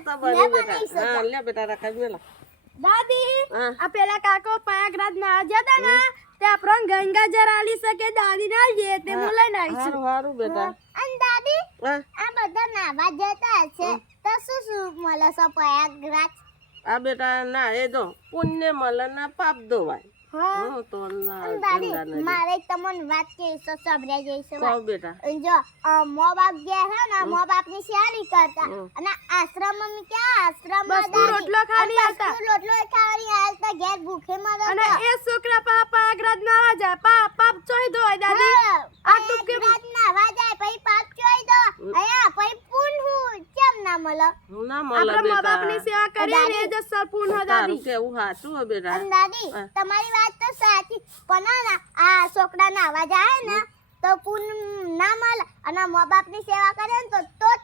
તો બની બેટા હા લે બેટા રખાઈ મેલા દાદી હા આ પેલા કાકો પ્રયાગરાજ ના જતા ને તે આપણો ગંગા જળ આલી શકે દાદી ના જે તે હું લઈને આવી છું હારું બેટા અને દાદી હા આ બધા નાવા જતા છે તો શું મળે છે પ્રયાગરાજ આ બેટા ના એ તો પુણ્ય મળે ને પાપ ધોવાય હા તો ના અને દાદી મારે તમને વાત કહી છે સબરે જઈશે કહો બેટા જો મો બાપ જે હે ને મો બાપ ની શેરી કરતા અને આશ્રમ માં ક્યાં આશ્રમ માં બસ તું રોટલો ખાલી હતા રોટલો ખાવાની હાલતા ઘેર ભૂખે મરે અને એ છોકરા પ્રયાગરાજ ના જાય પાપ ચોઈ દો દાદી આ તું કે રાત ના વાજાય પછી પાપ ચોઈ દો આયા પછી પૂન હું કેમ ના મળે ના મળે આપણા મા બાપ ની બેટા સેવા કરીએ ને એ જ સપૂર્ણ હો દાદી તારું કેવું સાચું હે બેટા અને દાદી તમારી વાત તો સાચી પણ આ છોકરા ના અવાજ આવે ને તો પૂન ના મળે અને મા બાપ ની સેવા કરે ને તો જ